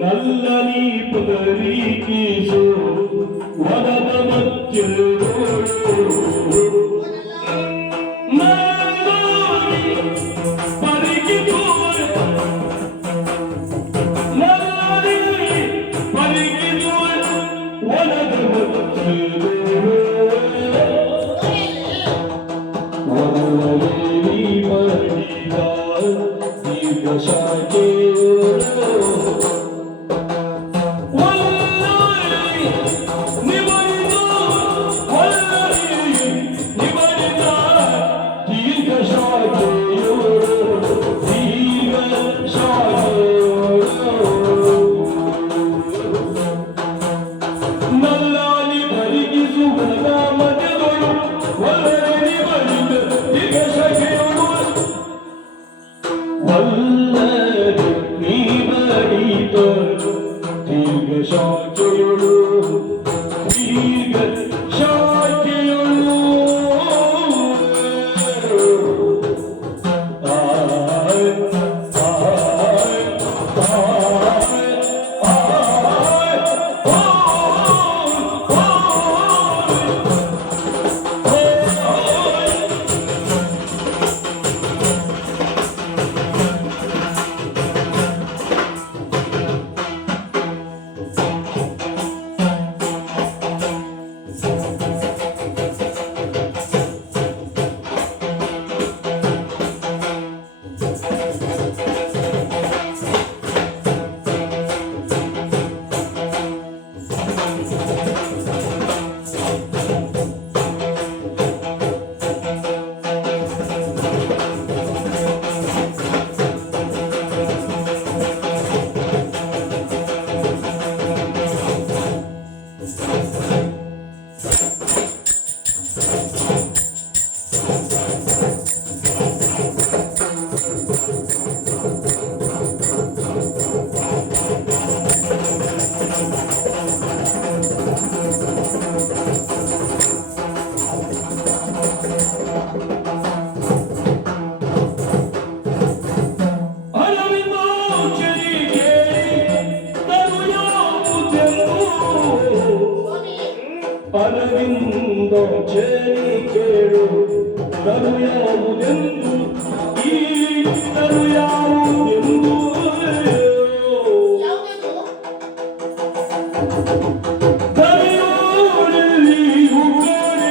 ನಲ್ಲನಿ ಪುನರೀಕಿಸು ವನದ ಮಧ್ಯದೋಳು ನಲ್ಲನಿ ಪರಿಗಿದು ನಲ್ಲನಿ ಪರಿಗಿದು ವನದ ಮಧ್ಯದೋಳು ವನದಲ್ಲಿ ಮಡಿದ ದೀರ್ಘ ಶಾಖೆಯೋಳು ಶಾಖೆಯೊಳು ದೀರ್ಘ ಶಾಖೆಯೊಳು ಅರವಿಂದ ಚೇರಿ ಕೇಳು ತರು ಯಾವುದೆಂದು ಈ ತರು ಯಾವುದೆಂದು ದರೆಯೋಳಲ್ಲಿ ಉಗಾಡಿ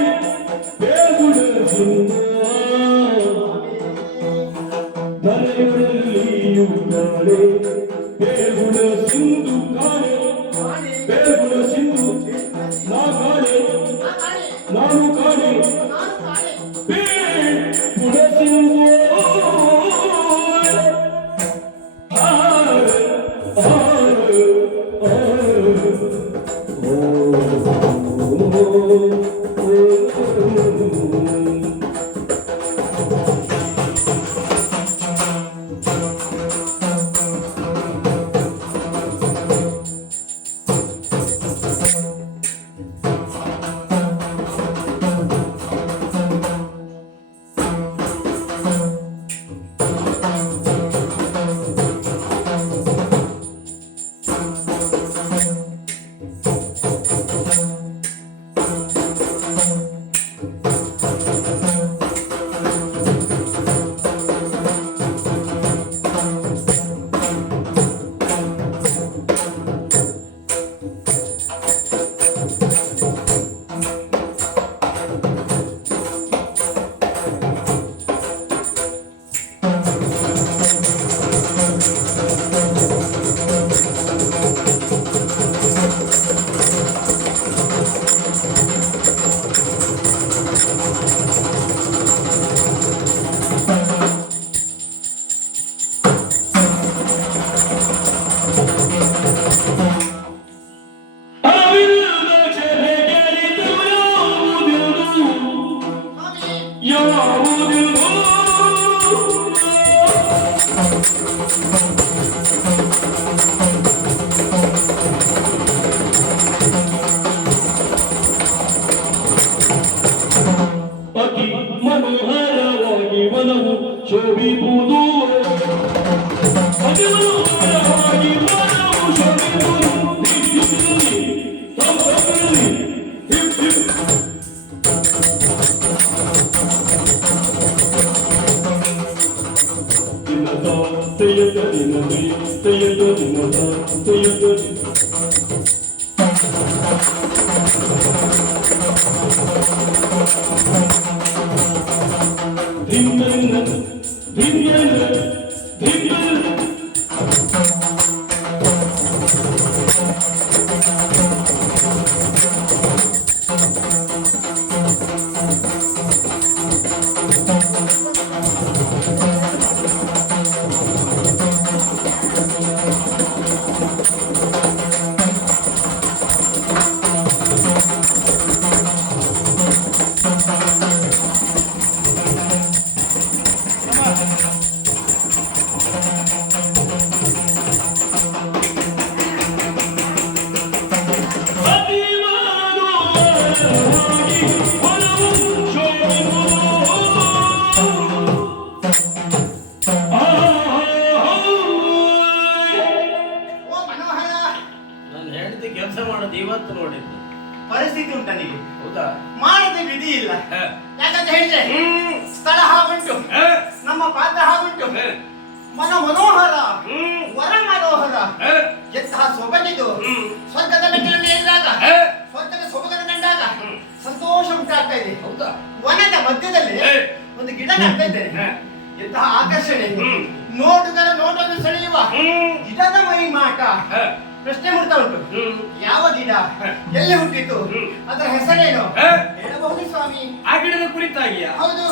ಬೇಗುಡ ಸಿಂಧ ದರೆಯೊಳಲ್ಲಿ ಉಗಾಡಿ ಬೇಗುಡ ಸಿಂಧು ಕಾಣೆ ಬೇಗುಡ ಸಿಂಧು ನಾ ಕಾಣೆ ನಾನು ಕಾಣೆ ಬೇಗುಡ ಸಿಂಧು ಕೆಲಸ ಮಾಡೋದು ಇವತ್ತು ನೋಡಿದ್ದು ಪರಿಸ್ಥಿತಿ ಉಂಟು ನನಗೆ. ಹೌದಾ? ಮಾಡದೆ ವಿಧಿ ಇಲ್ಲ. ಯಾಕಂತ ಹೇಳಿದ್ರೆ ಸ್ಥಳ ಹಾಗುಂಟು, ನಮ್ಮ ಪಾತ್ರ ಹಾಗುಂಟು. ಮನ ಮನೋಹರ, ವರ ಮನೋಹರ, ಎಂತಹ ಸೊಬಗಿದು. ಸ್ವರ್ಗದ ಬೆಟ್ಟವನ್ನು ಏರಿದಾಗ, ಸ್ವರ್ಗದ ಸೊಬಗನ್ನು ಕಂಡಾಗ ಸಂತೋಷ ಉಂಟಾಗ್ತಾ ಇದೆ. ಹೌದಾ? ವನದ ಮಧ್ಯದಲ್ಲಿ ಒಂದು ಗಿಡ ನಡ್ತಾ ಇದ್ದೇನೆ. ಎಂತಹ ಆಕರ್ಷಣೆ, ನೋಡುಗರ ನೋಟವನ್ನು ಸೆಳೆಯುವ ಗಿಡದ ಮೈ ಮಾಟ. ಪ್ರಶ್ನೆ ಮೂಡ್ತಾ ಉಂಟು, ಯಾವ ಗಿಡ, ಎಲ್ಲಿ ಹುಟ್ಟಿತು, ಅದರ ಹೆಸರೇನು ಹೇಳಬಹುದು ಸ್ವಾಮಿ? ಆ ಗಿಡದ ಕುರಿತಾಗಿಯ? ಹೌದು.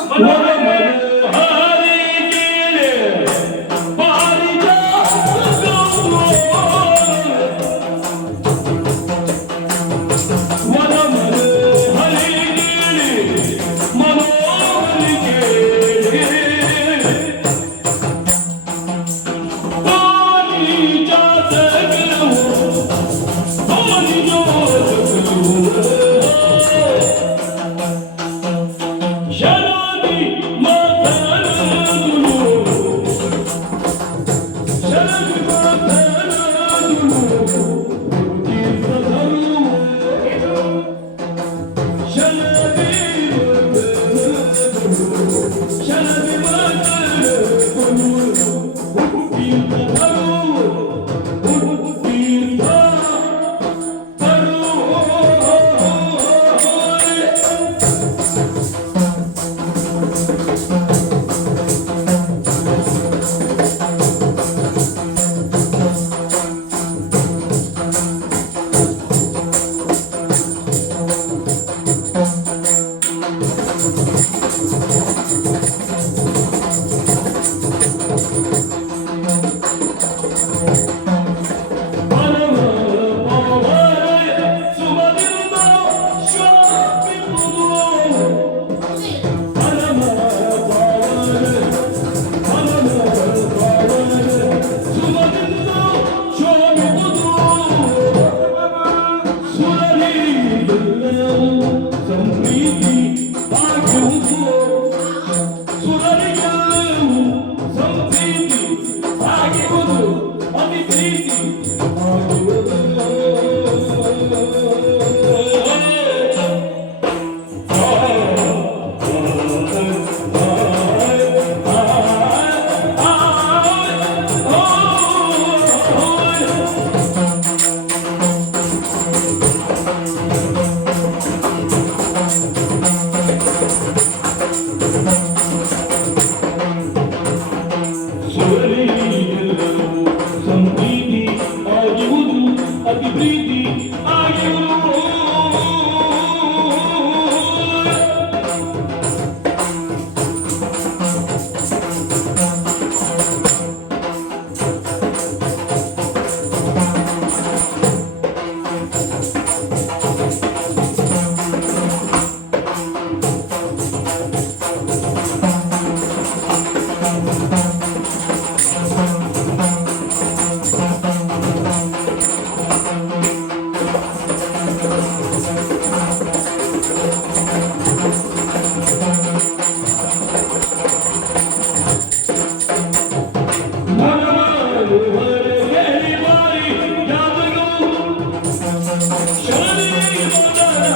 ಶಾಲೆಗೆ ಬಂದವರು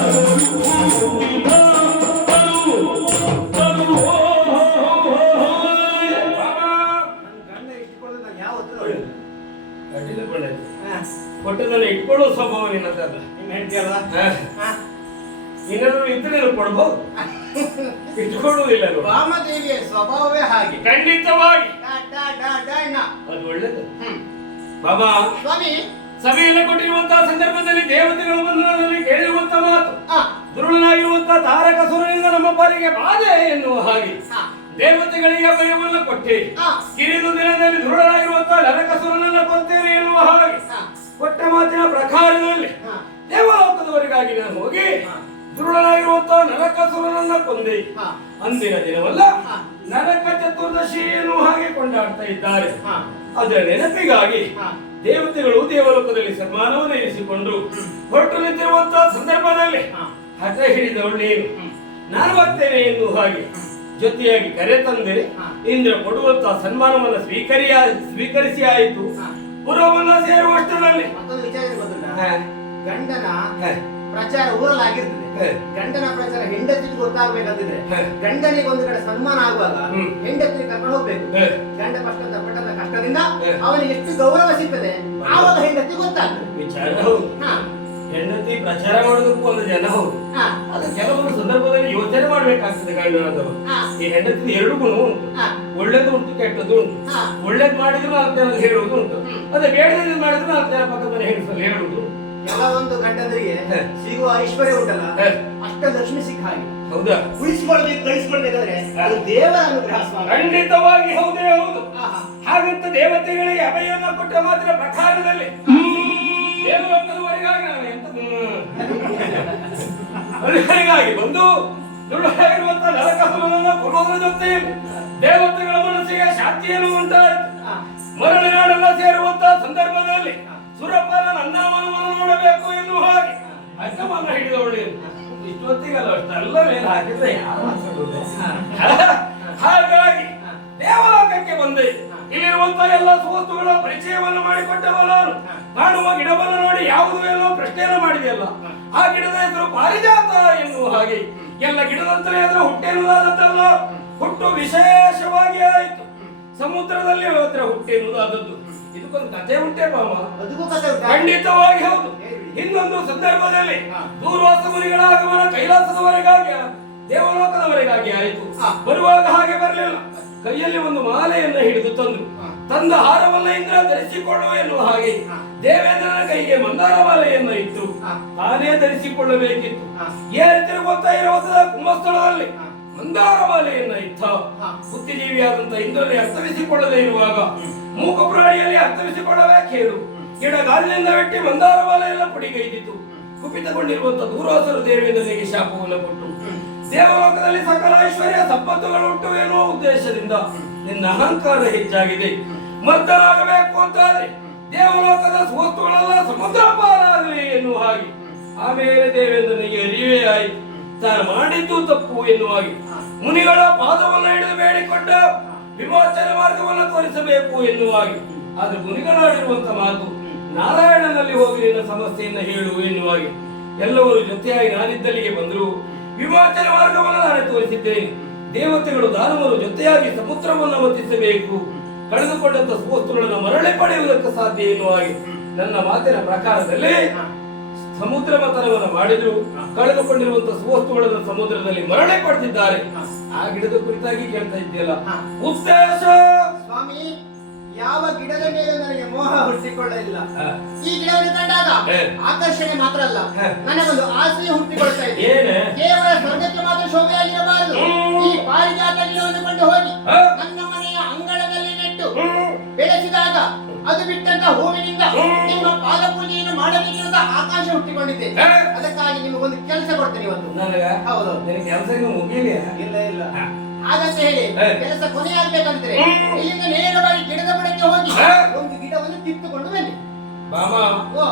ಹುಟ್ಟಿದ ತರು ಗಂಡ ಇಟ್ಕೊಳ್ಳೋದು ನಾನು ಯಾವತ್ತೂ ನೋಡಿಲ್ಲ. ಕೊಟ್ಟದನ್ನ ಇಟ್ಕೊಳ್ಳೋ ಸ್ವಭಾವ ನಿನ್ನದಲ್ಲ. ನಿಮ್ಮ ಹೆಂಡತಿ ಅಲ್ವಾ? ಏನಾದ್ರು ಇದ್ರೆ ಕೊಡ್ಬೋದು, ಇಟ್ಕೊಳ್ಳುವುದಿಲ್ಲ ನೋಡು. ವಾಮದೇವಿಯ ಸ್ವಭಾವವೇ ಹಾಗೆ. ಖಂಡಿತವಾಗಿ ಡಾ, ಡಾ, ಡಾ, ಡಾ ಇನ್ನ. ಅದು ಒಳ್ಳೇದು. ಹ್ಮ್. ಬಾಬಾ, ಸ್ವಾಮಿ ಸಭೆಯಲ್ಲಿ ಕೊಟ್ಟಿರುವಂತಹ ಸಂದರ್ಭದಲ್ಲಿ ದೇವತೆಗಳು ಬಂದು ನನ್ನಲ್ಲಿ ಕೇಳಿರುವಂತಹ ಮಾತು, ಆ, ದುರುಳನಾಗಿರುವಂತಹ ತಾರಕಾಸುರನಿಂದ ನಮ್ಮ ಪಾಲಿಗೆ ಬಾಧೆ ಎನ್ನುವ ಹಾಗೆ ಆ, ದೇವತೆಗಳಿಗೆ ಭಯವನ್ನು ಕೊಟ್ಟೆ. ಆ, ಕಿರಿದು ದಿನದಲ್ಲಿ ದುರುಳನಾಗಿರುವಂತಹ ನರಕಾಸುರನನ್ನ ಕೊಡ್ತೇನೆ ಎನ್ನುವ ಹಾಗೆ ಆ, ಕೊಟ್ಟ ಮಾತಿನ ಪ್ರಕಾರದಲ್ಲಿ ಆ, ದೇವಲೋಕದವರೆಗಾಗಿ ನಾನು ಹೋಗಿ ಆ, ದುರುಳನಾಗಿರುವಂತಹ ನರಕಾಸುರನನ್ನ ಕೊಂದೆ. ಆ, ಅಂದಿನ ದಿನವಲ್ಲ, ಆ, ನರಕ ಚತುರ್ದಶಿ ಎನ್ನುವ ಹಾಗೆ ಕೊಂಡಾಡ್ತಾ ಇದ್ದಾರೆ. ಆ, ಅದರ ನೆನಪಿಗಾಗಿ ಆ, ದೇವತೆಗಳು ದೇವಲೋಕದಲ್ಲಿ ಸನ್ಮಾನವನ್ನು ಇರಿಸಿಕೊಂಡು ಹೊರಟು ನಿಂತಿರುವಂತಹ ಸಂದರ್ಭದಲ್ಲಿ ಆ, ಹಠ ಹಿಡಿದವಳು ನೀನು, ಹ್ಮ್. ನಾನು ಬರ್ತೇನೆ ಎನ್ನುವ ಹಾಗೆ ಜೊತೆಯಾಗಿ ಕರೆ ತಂದೆ. ಹಾ. ಇಂದ್ರ ಕೊಡುವಂತಹ ಸನ್ಮಾನವನ್ನು ಸ್ವೀಕರಿಸಿ ಆಯಿತು. ಹಾ. ಪುರವನ್ನ ಸೇರುವಷ್ಟರಲ್ಲಿ ಮತ್ತೊಂದು ವಿಚಾರ ಗೊತ್ತುಂಟಾ? ಹಾ. ಗಂಡನ ಹಾ. ಪ್ರಚಾರ ಊರಲ್ಲಿ ಆಗಿರ್ತದೆ. ಹೇ. ಗಂಡನ ಪ್ರಚಾರ ಹೆಂಡತಿಗೆ ಗೊತ್ತಾಗ್ಬೇಕಂತಿದ್ರೆ ಹೇ. ಗಂಡನಿಗೆ ಒಂದು ಕಡೆ ಸನ್ಮಾನ ಆಗುವಾಗ ಹ್ಮ್. ಹೆಂಡತಿಗೆ ಕರ್ಕೊಂಡು ಹೋಗ್ಬೇಕು. ಹೇ. ಗಂಡ ಪಟ್ಟಂತ ಕಷ್ಟದಿಂದ ಹೇ. ಅವನಿಗೆ ಎಷ್ಟು ಗೌರವ ಸಿಗ್ತದೆ ಆವಾಗ ಹೆಂಡತಿ ಗೊತ್ತಾಗ್ತದೆ. ವಿಚಾರ ಹೌದು. ಹಾ, ಹೆಂಡತಿ ಪ್ರಚಾರ ಮಾಡೋದಕ್ಕೂ ಒಂದು ಜನ ಹೌದು. ಹಾ, ಅದು ಕೆಲವೊಂದು ಸಂದರ್ಭದಲ್ಲಿ ಯೋಚನೆ ಮಾಡ್ಬೇಕಾಗ್ತದೆ ಗಂಡನದವರು. ಹಾ, ಈ ಹೆಂಡತಿ ಎರಡು ಗುಣ ಉಂಟು, ಹಾ, ಒಳ್ಳೇದು ಉಂಟು, ಕೆಟ್ಟದ್ದು ಉಂಟು. ಹಾ. ಒಳ್ಳೇದು ಮಾಡಿದ್ರು ನಾಲ್ಕು ಜನ ಹೇಳುವುದು ಉಂಟು, ಹ್ಮ್. ಅದೇ ಬೇಡದಿದ್ದು ಮಾಡಿದ್ರು ನಾಲ್ಕು ಜನ ಪಕ್ಕದ ಮನೆ ಹೆಂಗಸಲ್ಲಿ ಹೇಳುವುದು. ಕೆಲವೊಂದು ಗಂಡಂದರಿಗೆ ಹೇ. ಸಿಗುವ ಐಶ್ವರ್ಯ ಉಂಟಲ್ಲ, ಹೇ. ಅಷ್ಟ ಲಕ್ಷ್ಮಿ ಸಿಕ್ಕ ಹಾಗೆ ಹೌದಾ? ಉಳಿಸಿಕೊಳ್ಬೇಕು, ಗಳಿಸಿಕೊಳ್ಬೇಕಾದ್ರೆ ಅದು ದೇವರ ಅನುಗ್ರಹ ಸ್ವಾಮಿ. ಖಂಡಿತವಾಗಿ ಹೌದೇ ಹೌದು. ಆಹಾ. ಹಾಗಂತ ದೇವತೆಗಳಿಗೆ ಅಭಯವನ್ನು ಕೊಟ್ಟ ಮಾತ್ರ ಪ್ರಕಾರದಲ್ಲಿ ದೇವಲೋಕದವರೆಗಾಗಿ ನಾನು ಎಂತ ಅದರಿಗಾಗಿ ಬಂದು ದುರುಳಾಗಿರುವಂತಹ ನರಕಾಸುರನನ್ನ ಕೊಲ್ಲೋದ್ರ ಜೊತೆಯಲ್ಲಿ ದೇವತೆಗಳ ಮನಸ್ಸಿಗೆ ಶಾಂತಿಯನ್ನು ಉಂಟಾಯಿತು. ಆ, ಮರಳಿನಾಡನ್ನ ಸೇರುವಂತಹ ಸಂದರ್ಭದಲ್ಲಿ ಸುರಪಾನ ನನ್ನ ಮನವನ್ನು ನೋಡಬೇಕು ಎನ್ನುವ ಹಾಗೆ ಅಕ್ಕಮನ್ನ ಹಿಡಿದವಳು. ಇಷ್ಟೊತ್ತಿಗಲ್ಲ ಅಷ್ಟೆಲ್ಲ ಮೇಲೆ ಹಾಕಿದ್ರೆ ಯಾರು ಮಾತಾಡುವುದೇ? ಹಾಗಾಗಿ ದೇವಲೋಕಕ್ಕೆ ಬಂದೆ. ಇಲ್ಲಿರುವಂತಹ ಎಲ್ಲ ಸುವಸ್ತುಗಳ ಪರಿಚಯವನ್ನು ಮಾಡಿಕೊಟ್ಟವ ನಾನು. ಕಾಣುವ ಗಿಡವನ್ನು ನೋಡಿ ಯಾವುದು ಏನೋ ಪ್ರಶ್ನೆಯನ್ನು ಮಾಡಿದೆಯಲ್ಲ, ಆ ಗಿಡದ ಹೆಸರು ಪಾರಿಜಾತ ಎನ್ನುವ ಹಾಗೆ ಎಲ್ಲ ಗಿಡದಂತಲೇ ಅದರ ಹುಟ್ಟೆನ್ನುವುದಾದದ್ದಲ್ಲ, ಹುಟ್ಟು ವಿಶೇಷವಾಗಿ ಆಯಿತು. ಸಮುದ್ರದಲ್ಲಿ ಅದರ ಹುಟ್ಟೆನ್ನುವುದಾದದ್ದು. ಇದಕ್ಕೊಂದು ಕಥೆ ಉಂಟೆ ಬಾಮ? ಅದಕ್ಕೂ ಕಥೆ ಉಂಟಾ? ಖಂಡಿತವಾಗಿ ಹೌದು. ಇನ್ನೊಂದು ಸಂದರ್ಭದಲ್ಲಿ ದೂರ್ವಾಸ ಮುನಿಗಳ ಆಗಮನ ಕೈಲಾಸದವರೆಗಾಗಿ ದೇವಲೋಕದವರೆಗಾಗಿ ಆಯಿತು. ಬರುವಾಗ ಹಾಗೆ ಬರಲಿಲ್ಲ, ಕೈಯಲ್ಲಿ ಒಂದು ಮಾಲೆಯನ್ನು ಹಿಡಿದು ತಂದ ಹಾರವನ್ನ ಇಂದ್ರ ಧರಿಸಿಕೊಳ್ಳುವ ಎನ್ನುವ ಹಾಗೆ ದೇವೇಂದ್ರನ ಕೈಗೆ ಮಂದಾರ ಮಾಲೆಯನ್ನು ಇಟ್ಟು ತಾನೇ ಧರಿಸಿಕೊಳ್ಳಬೇಕಿತ್ತು. ಏನ್ ತಿರುಗುತ್ತಾ ಇರುವಂತಹ ಕುಂಭಸ್ಥಳದಲ್ಲಿ ಮಂದಾರ ಮಾಲೆಯನ್ನ ಇತ್ತ ಬುದ್ಧಿಜೀವಿಯಾದಂತ ಇಂದ್ರನೇ ಅರ್ಥವಿಸಿಕೊಳ್ಳದೆ ಇರುವಾಗ ಮೂಕಪ್ರಾಣಿಯಲ್ಲಿ ಅರ್ಥವಿಸಿಕೊಳ್ಳಬೇಕೇನು? ಗಿಡಗಾಲಿನಿಂದ ಬೆಟ್ಟಿ ಮಂದಾರ ಮಾಲೆಯೆಲ್ಲ ಪುಡಿಗೈದಿತ್ತು. ಕುಪಿತಗೊಂಡಿರುವಂತಹ ದೂರ್ವಾಸರು ದೇವೇಂದ್ರನಿಗೆ ಶಾಪವನ್ನು ಕೊಟ್ಟು ದೇವಲೋಕದಲ್ಲಿ ಸಕಲ ಐಶ್ವರ್ಯ ಸಂಪತ್ತುಗಳು ಉಂಟು ಎನ್ನುವ ಉದ್ದೇಶದಿಂದ ನಿನ್ನ ಅಹಂಕಾರ ಹೆಚ್ಚಾಗಿದೆ. ಮರ್ದನಾಗಬೇಕು ಅಂತಾದ್ರೆ ದೇವಲೋಕದ ಸುವಸ್ತುಗಳೆಲ್ಲ ಸಮುದ್ರ ಪಾಲಾಗಲಿ ಎನ್ನುವ ಹಾಗೆ ಆಮೇಲೆ ದೇವೇಂದ್ರನಿಗೆ ಅರಿವೇ ಆಯಿತು ತಾನು ಮಾಡಿದ್ದು ತಪ್ಪು ಎನ್ನುವ ಹಾಗೆ ಮುನಿಗಳ ಪಾದವನ್ನು ಹಿಡಿದು ಬೇಡಿಕೊಂಡ ವಿಮೋಚನೆ ಮಾರ್ಗವನ್ನು ತೋರಿಸಬೇಕು ಎನ್ನುವ ಹಾಗೆ. ಆದ್ರೆ ಮುನಿಗಳಾಡಿರುವಂತ ಮಾತು ನಾರಾಯಣನಲ್ಲಿ ಹೋಗಿ ನಿನ್ನ ಸಮಸ್ಯೆಯನ್ನು ಹೇಳು ಎನ್ನುವ ಹಾಗೆ. ಎಲ್ಲವರು ಜೊತೆಯಾಗಿ ನಾನಿದ್ದಲ್ಲಿಗೆ ಬಂದರು. ವಿಮೋಚನೆ ಮಾರ್ಗವನ್ನು ನಾನೇ ತೋರಿಸಿದ್ದೇನೆ. ದೇವತೆಗಳು ದಾನವರು ಜೊತೆಯಾಗಿ ಸಮುದ್ರವನ್ನು ಮತಿಸಬೇಕು, ಕಳೆದುಕೊಂಡಂತ ಸುವಸ್ತುಗಳನ್ನು ಮರಳಿ ಪಡೆಯುವುದಕ್ಕೆ ಸಾಧ್ಯ ಎನ್ನುವ ಹಾಗೆ ನನ್ನ ಮಾತಿನ ಪ್ರಕಾರದಲ್ಲಿ ಸಮುದ್ರ ಮತನವನ್ನು ಮಾಡಿದ್ರು. ಕಳೆದುಕೊಂಡಿರುವಂತಹ ಸುವಸ್ತುಗಳನ್ನು ಸಮುದ್ರದಲ್ಲಿ ಮರಳಿ ಪಡೆದಿದ್ದಾರೆ. ಆ ಗಿಡದ ಕುರಿತಾಗಿ ಕೇಳ್ತಾ ಇದ್ದೀಯಲ್ಲ, ಉದ್ದೇಶ ಸ್ವಾಮಿ, ಯಾವ ಗಿಡದ ಮೇಲೆ ನನಗೆ ಮೋಹ ಹುಟ್ಟಿಕೊಳ್ಳಲಿಲ್ಲ. ಈ ಗಿಡವನ್ನು ಕಂಡಾಗ ಆಕರ್ಷಣೆ ಮಾತ್ರ ಅಲ್ಲ, ನನಗೊಂದು ಆಸೆ ಹುಟ್ಟಿಕೊಳ್ತಾ ಇದೆ. ಏನೇ? ಕೇವಲ ಸ್ವರ್ಗಕ್ಕೆ ಮಾತ್ರ ಶೋಭೆಯಾಗಿರಬಾರದು. ಈ ಪಾರಿಜಾತ ಗಿಡವನ್ನು ಕೊಂಡು ಹೋಗಿ ನನ್ನ ಮನೆಯ ಅಂಗಳದಲ್ಲಿ ನೆಟ್ಟು ಬೆಳೆಸಿದಾಗ ಅದು ಬಿಟ್ಟಂತ ಹೂವಿನಿಂದ ನಿಮ್ಮ ಪಾದ ಪೂಜೆಯನ್ನು ಮಾಡಬೇಕೆಂದ ಆಕಾಶ ಹುಟ್ಟಿಕೊಂಡಿದೆ. ಅದಕ್ಕಾಗಿ ನಿಮಗೊಂದು ಕೆಲಸ ಕೊಡ್ತೇನೆ ಇವತ್ತು. ನನಗ ಹೌದು. ನಿನಗೆ ಕೆಲಸ ಇನ್ನು ಮುಗಿಲಿಲ್ಲ? ಇಲ್ಲ ಇಲ್ಲ, ಹಾಗಂತ ಹೇಳಿ ಕೆಲಸ ಕೊನೆ ಆಗ್ಬೇಕಂದ್ರೆ ಇಲ್ಲಿಂದ ನೇರವಾಗಿ ಗಿಡದ ಬುಡಕ್ಕೆ ಹೋಗಿ ಒಂದು ಗಿಡವನ್ನು ಕಿತ್ತುಕೊಂಡು ಬನ್ನಿ. ಬಾಮ, ಓ,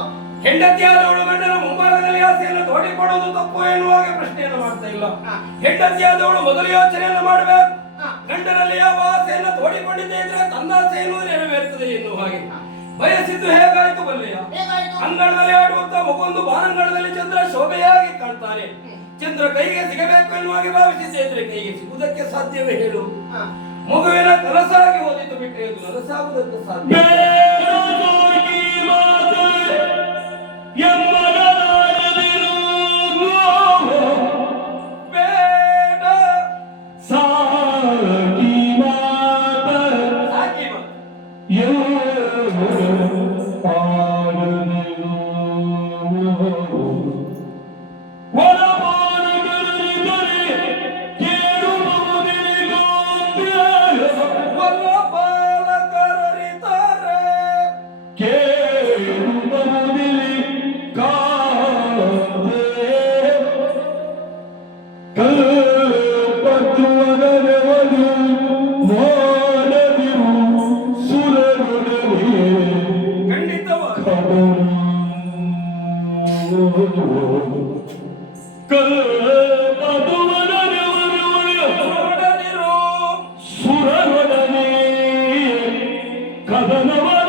ಹೆಂಡತಿಯಾದವಳು ಗಂಡನ ಮುಂಭಾಗದಲ್ಲಿ ಆಸೆಯನ್ನು ತೋಡಿಕೊಡುವುದು ತಪ್ಪು ಎನ್ನುವಾಗ ಪ್ರಶ್ನೆಯನ್ನು ಮಾಡ್ತಾ ಇಲ್ಲ. ಹೆಂಡತಿಯಾದವಳು ಮೊದಲು ಯೋಚನೆಯನ್ನು ಮಾಡಬೇಕು. ಗಂಡನಲ್ಲಿ ಯಾವ ಆಸೆಯನ್ನು ತೋಡಿಕೊಂಡಿದ್ದೇ ಇದ್ರೆ ತನ್ನ ಆಸೆ ಎನ್ನುವುದು ನೆರವೇರುತ್ತದೆ ಎನ್ನುವ ಹಾಗೆ ಬಯಸಿದ್ದು ಹೇಗಾಯ್ತು ಬಲ್ಲೆಯ? ಹೇಗಾಯ್ತು? ಅಂಗಳದಲ್ಲಿ ಆಡುವಂತ ಮಗುವೊಂದು ಬಾನಂಗಳದಲ್ಲಿ ಚಂದ್ರ ಶೋಭೆಯಾಗಿ ಕಾಣ್ತಾನೆ. ಚಂದ್ರ ಕೈಗೆ ಸಿಗಬೇಕು ಎನ್ನುವಾಗಿ ಭಾವಿಸಿದ್ದೆ ಇದ್ರೆ ಕೈಗೆ ಸಿಗುವುದಕ್ಕೆ ಸಾಧ್ಯವೇ ಹೇಳು? ಮಗುವಿನ ಕನಸಾಗಿ ಓದಿತು ಬಿಟ್ಟರೆ ಅದು ನನಸಾಗುವುದಕ್ಕೆ ಸಾಧ್ಯ? ಬೇಡ ಸಾಕಿ ಮಾತ ಸಾಕಿ ಮಾತು. ಪಾಲಕರಿತಾರೆ ಖಂಡಿತವಾಗಿ ನೋಡದಿರೋ ಸುರರೊಡನೆ ಕದನವರು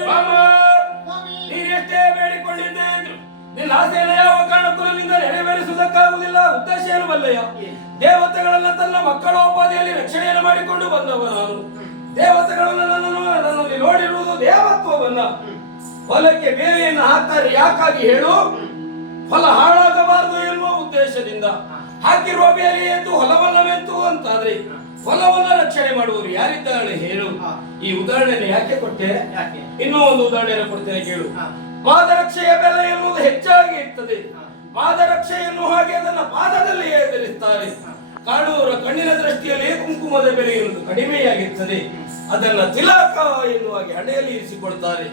ಸ್ವಾಮ, ನೀನೆಷ್ಟೇ ಬೇಡಿಕೊಂಡಿದ್ದೆ ಅಂದ್ರು ನಿನ್ನ ಆಸೆಯನ್ನು ಯಾವ ಕಾರಣಕ್ಕೂ ನನ್ನಿಂದ ನೆರವೇರಿಸುವುದಕ್ಕಾಗುವುದಿಲ್ಲ. ಉದ್ದೇಶ ಏನು ಬಲ್ಲೆಯ? ದೇವತೆಗಳನ್ನ ತನ್ನ ಮಕ್ಕಳೋಪಾದಿಯಲ್ಲಿ ರಕ್ಷಣೆಯನ್ನು ಮಾಡಿಕೊಂಡು ಬಂದವ ನಾನು. ದೇವತೆಗಳನ್ನ ನನ್ನಲ್ಲಿ ನೋಡಿರುವುದು ದೇವತ್ವವನ್ನ. ಹೊಲಕ್ಕೆ ಬೇರೆಯನ್ನು ಹಾಕ್ತಾರೆ ಯಾಕಾಗಿ ಹೇಳು? ಹೊಲ ಹಾಳಾಗಬಾರದು ಎನ್ನುವ ಉದ್ದೇಶದಿಂದ ಹಾಕಿರುವ ಬೇರೆ ಎದ್ದು ಹೊಲವಲ್ಲವೆಂತು ಅಂತಾದ್ರೆ ಹೊಲವನ್ನ ರಕ್ಷಣೆ ಮಾಡುವವರು ಯಾರಿದ್ದಾರೆ ಹೇಳು? ಈ ಉದಾಹರಣೆ ಯಾಕೆ ಕೊಟ್ಟೆ? ಇನ್ನೂ ಒಂದು ಉದಾಹರಣೆ ಕೊಡ್ತೇನೆ ಕೇಳು. ಪಾದರಕ್ಷೆಯ ಬೆಲೆ ಎನ್ನುವುದು ಹೆಚ್ಚಾಗಿ ಇರ್ತದೆ. ಪಾದರಕ್ಷೆಯನ್ನು ಹಾಗೆ ಅದನ್ನ ಪಾದದಲ್ಲಿಯೇ ಧರಿಸ್ತಾರೆ. ಕಾಣುವವರ ಕಣ್ಣಿನ ದೃಷ್ಟಿಯಲ್ಲಿ ಕುಂಕುಮದ ಬೆಲೆ ಎನ್ನುವುದು ಕಡಿಮೆಯಾಗಿರ್ತದೆ. ಅದನ್ನ ತಿಲಕ ಎನ್ನುವಾಗಿ ಹಣೆಯಲ್ಲಿ ಇರಿಸಿಕೊಳ್ತಾರೆ.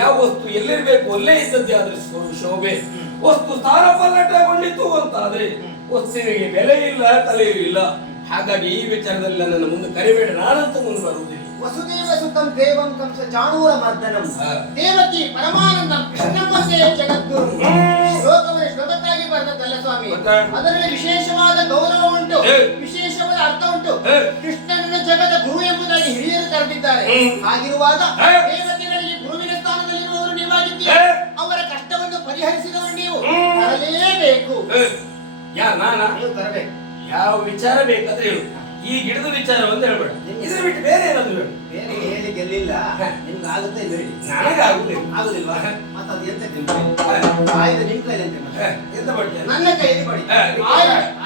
ಯಾವ ವಸ್ತು ಎಲ್ಲಿರ್ಬೇಕು ಅಲ್ಲೇ ಇದ್ದದ್ದೇ ಆದ್ರೆ ಶೋಭೆ. ವಸ್ತು ಸ್ಥಾನ ಪಲ್ಲಟಗೊಂಡಿತು ಅಂತಾದ್ರೆ ವಸ್ತುವಿಗೆ ಬೆಲೆ ಇಲ್ಲ, ತಲೆಯೂ ಇಲ್ಲ. ಹಾಗಾಗಿ ಈ ವಿಚಾರದಲ್ಲಿ ನನ್ನನ್ನು ಮುಂದೆ ಕರಿಬೇಡ, ನಾನಂತೂ ಮುಂದೆ ಬರುವುದಿಲ್ಲ. ವಸುದೇವ ಸುತಂ ದೇವಂ ಕಂಸ ಚಾಣೂರ ಮರ್ದನಂ ದೇವಕಿ ಪರಮಾನಂದಂ ಕೃಷ್ಣಂ ವಂದೇ ಜಗದ್ಗುರು. ಶ್ಲೋಕವನ್ನು ಶ್ಲೋಕಕ್ಕಾಗಿ ಬರೆದದ್ದಲ್ಲ ಸ್ವಾಮಿ, ಅದರಲ್ಲಿ ವಿಶೇಷವಾದ ಗೌರವ ಉಂಟು, ವಿಶೇಷವಾದ ಅರ್ಥ ಉಂಟು. ಕೃಷ್ಣನನ್ನು ಜಗದ ಗುರು ಎಂಬುದಾಗಿ ಹಿರಿಯರು ಕರೆದಿದ್ದಾರೆ. ಹಾಗಿರುವಾಗ ದೇವತೆಗಳಿಗೆ ಗುರುವಿನ ಸ್ಥಾನದಲ್ಲಿರುವವರು ನೀವಾಗಿದ್ದೀರಿ. ಅವರ ಕಷ್ಟವನ್ನು ಪರಿಹರಿಸಿದವರು ನೀವು ತರಲೇಬೇಕು. ನಾನಾ ನೀವು ತರಬೇಕು. ಯಾವ ವಿಚಾರ ಬೇಕಾದ್ರೆ ಹೇಳು. ಈ ಗಿಡದ ವಿಚಾರ ಒಂದು ಹೇಳ್ಬೇಡ, ಇದ್ರ ಬಿಟ್ಟು ಬೇರೆ ಏನಾದ್ರು ಹೇಳು. ಬೇರೆ ಹೇಳಿ ಗೆಲ್ಲಿಲ್ಲ, ನಿಮ್ಗೆ ಆಗುತ್ತೆ ಬೇಡಿ. ನನಗಾಗುದಿಲ್ಲ. ಆಗುದಿಲ್ವಾ? ಮತ್ತೆ ಅದು ಎಂತ ಆಯುಧ ನಿಮ್ ಕೈಲಿ ಎಂತ ಮಾಡ್ತೇನೆ? ನನ್ನ ಕೈಯಲ್ಲಿ ಬಡಿ.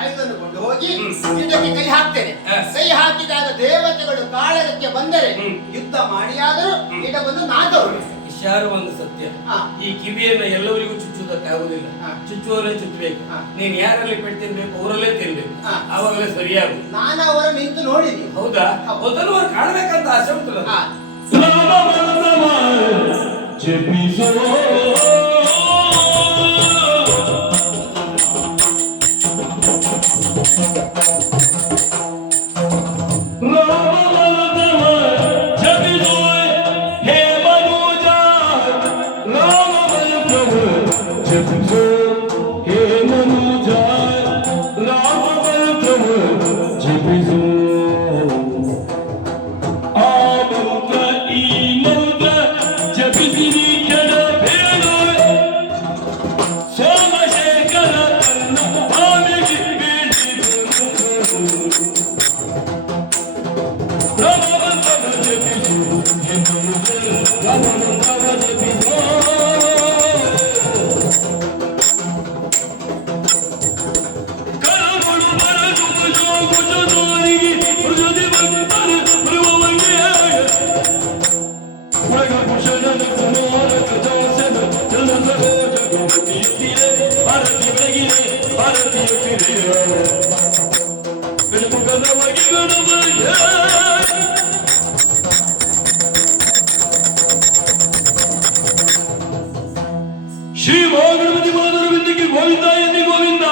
ಆಯುಧವನ್ನು ಕೊಂಡು ಹೋಗಿ ಯುದ್ಧಕ್ಕೆ ಕೈ ಹಾಕ್ತೇನೆ. ಕೈ ಹಾಕಿದಾಗ ದೇವತೆಗಳು ಕಾಳಗಕ್ಕೆ ಬಂದರೆ ಯುದ್ಧ ಮಾಡಿಯಾದರೂ ಈಗ ಬಂದು ನಾದವರು. ವಿಚಾರ ಒಂದು ಸತ್ಯ. ಈ ಕಿವಿಯನ್ನ ಎಲ್ಲವರಿಗೂ ಚುಚ್ಚುವುದಕ್ಕಾಗುದಿಲ್ಲ. ಚುಚ್ಚುವವರೇ ಚುಚ್ಚಬೇಕು. ನೀನ್ ಯಾರಲ್ಲಿ ಪೆಟ್ಟು ತಿನ್ಬೇಕು ಅವರಲ್ಲೇ ತಿನ್ಬೇಕು, ಆವಾಗಲೇ ಸರಿಯಾಗುದು. ನಾನು ಅವರ ನಿಂತು ನೋಡಿದ್ದೀನಿ. ಹೌದಾ? ಮೊದಲು ಅವ್ರು ಕಾಣ್ಬೇಕಂತ ಆಸೆ ಉಂಟಲ್ಲ. ಶ್ರೀ ಮಹಾಗಣಪತಿ ಮಾಧವ ಬಿಂದಿಗೆ ಗೋವಿಂದ ಎನ್ನಿ ಗೋವಿಂದ.